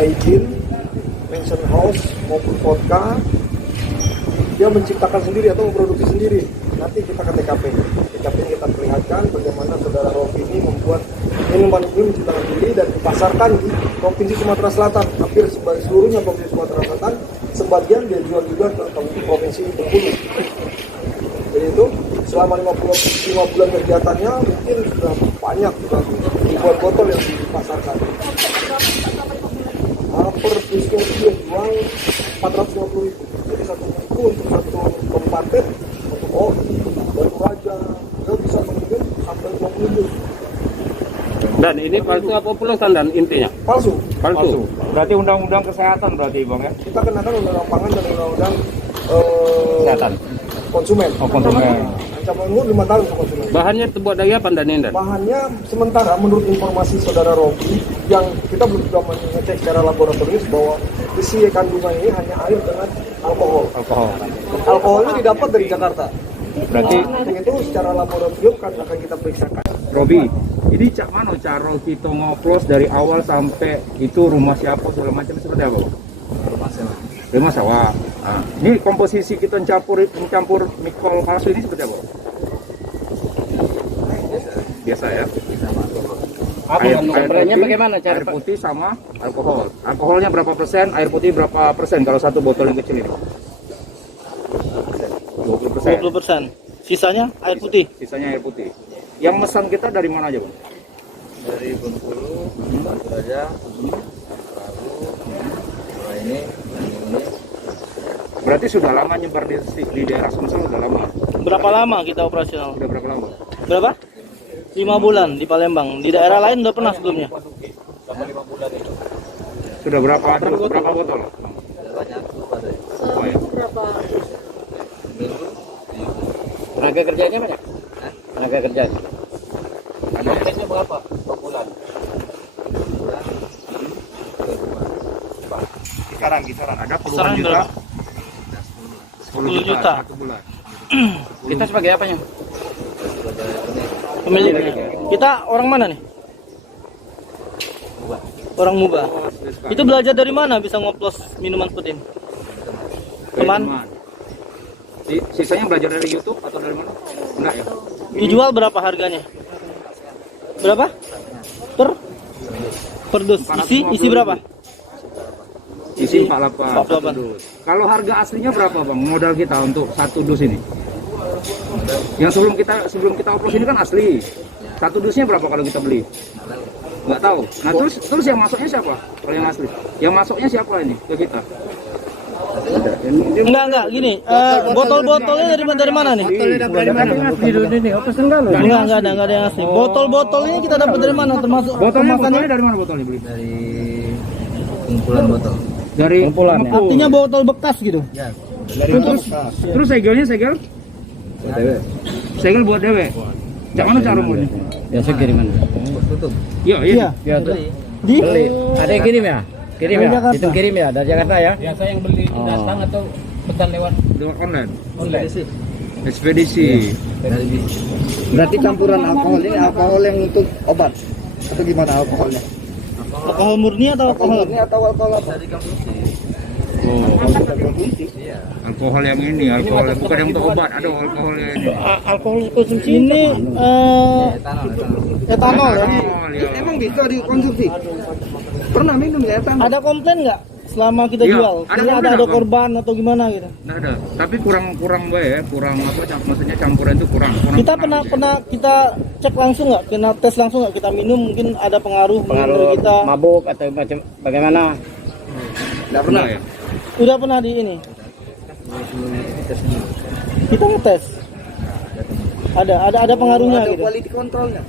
tanpa izin, mansion house maupun vodka, dia menciptakan sendiri atau memproduksi sendiri. Nanti kita ke TKP kita perlihatkan bagaimana saudara Robi ini membuat minuman ini menciptakan sendiri dan dipasarkan di Provinsi Sumatera Selatan, hampir seluruhnya Provinsi Sumatera Selatan, sebagian dia jual juga ke Provinsi Bengkulu. Jadi itu selama 5 bulan kegiatannya mungkin sudah banyak sudah ribuan botol yang dipasarkan. Per bisnya dia jual 450.000. Jadi satu buku untuk satu kabupaten untuk Batu Raja dia bisa mengirim sampai 20 dus. Dan ini palsu apa oplosan dan intinya? Palsu. Berarti undang-undang kesehatan berarti bang ya? Kita kenakan undang-undang pangan dan undang-undang Kesehatan. konsumen. Ancaman umur 5 tahun untuk konsumen. Bahannya terbuat dari apa dan ini? Bahannya sementara menurut informasi saudara Robi yang kita belum juga mengecek secara laboratoris bahwa isi kandungan ini hanya air dengan alkohol. Alkoholnya didapat dari Jakarta. Berarti itu secara laboratorium kan akan kita periksakan. Robi, ini cak mana cara kita ngoplos dari awal sampai itu rumah siapa segala macam seperti apa? Rumah sawah. Nah, ini komposisi kita mencampur mikol palsu ini seperti apa? Biasa ya. Airnya bagaimana cara air putih sama alkohol. Alkoholnya berapa persen, air putih berapa persen kalau satu botol yang kecil ini? 20%. Sisanya air putih. Sisanya air putih. Yang mesan kita dari mana aja, Bang? Dari Bengkulu, Batu Raja, lalu ini. Berarti sudah lama nyebar di daerah Sumsel, sudah lama. Berapa lama kita operasional? Sudah berapa lama? Berapa? 5 bulan di Palembang. Di daerah lain udah pernah sebelumnya. Sudah berapa botol? Berapa? Tenaga kerjanya banyak? Tenaga kerja. Ada Omsetnya berapa? Per bulan. kisaran ada puluhan Kisaran juta. berapa? 10 juta. Satu bulan. Kita sebagai apanya? Pemilik. Kita orang mana nih? Orang Muba. Itu belajar dari mana bisa ngoplos minuman seperti ini? Teman? Sisanya belajar dari YouTube atau dari mana? Enggak ya? Dijual berapa harganya? Berapa? Per dus. Isi berapa? Isi 48. 48. Dus. Kalau harga aslinya berapa bang? Modal kita untuk satu dus ini? Yang sebelum kita oplos ini kan asli. Satu dusnya berapa kalau kita beli? Nggak tahu. Nah terus yang masuknya siapa? Kalau yang asli? Yang masuknya siapa ini ke kita? Enggak gini. Botol-botolnya dari mana nih? Enggak ada yang asli. Botol-botolnya kita dapat dari mana? Termasuk Botolnya kemasannya? dari mana botolnya beli? Dari kumpulan botol. Dari kumpulan. Artinya botol bekas gitu. Ya, Terus segelnya segel buat dewe. Cak mana cara ini? Biasa kiriman. tutup. Iya. Di? Ada yang kirim ya? Kirim Dari ya? Jakarta. Itu kirim ya dari Jakarta ya? Biasa yang beli datang atau pesan lewat Lewat online. online. Ekspedisi. Dari bis. Berarti campuran alkohol ini alkohol yang untuk obat atau gimana alkoholnya? Alkohol murni atau alkohol? Ini atau alkohol apa? Dari konsumsi. Oh, Iya. alkohol yang ini, alkohol yang bukan yang untuk obat, ada alkohol yang ini. Alkohol konsumsi ini Etanol. etanol ya. Alkohol, ya. Emang bisa dikonsumsi? Pernah minum ya etanol? Ada komplain nggak selama kita Iya, jual? ada Ini komplain ada apa? korban atau gimana gitu? Nggak ada, tapi kurang baik ya, kurang apa? Maksudnya campuran itu kurang. Kita pernah kita cek langsung nggak? Kena tes langsung nggak? Kita minum mungkin ada pengaruh dari kita. Mabuk atau macam bagaimana? Nggak Pernah ya. Udah pernah di ini? Kita ngetes. Ada pengaruhnya Ada gitu. quality controlnya.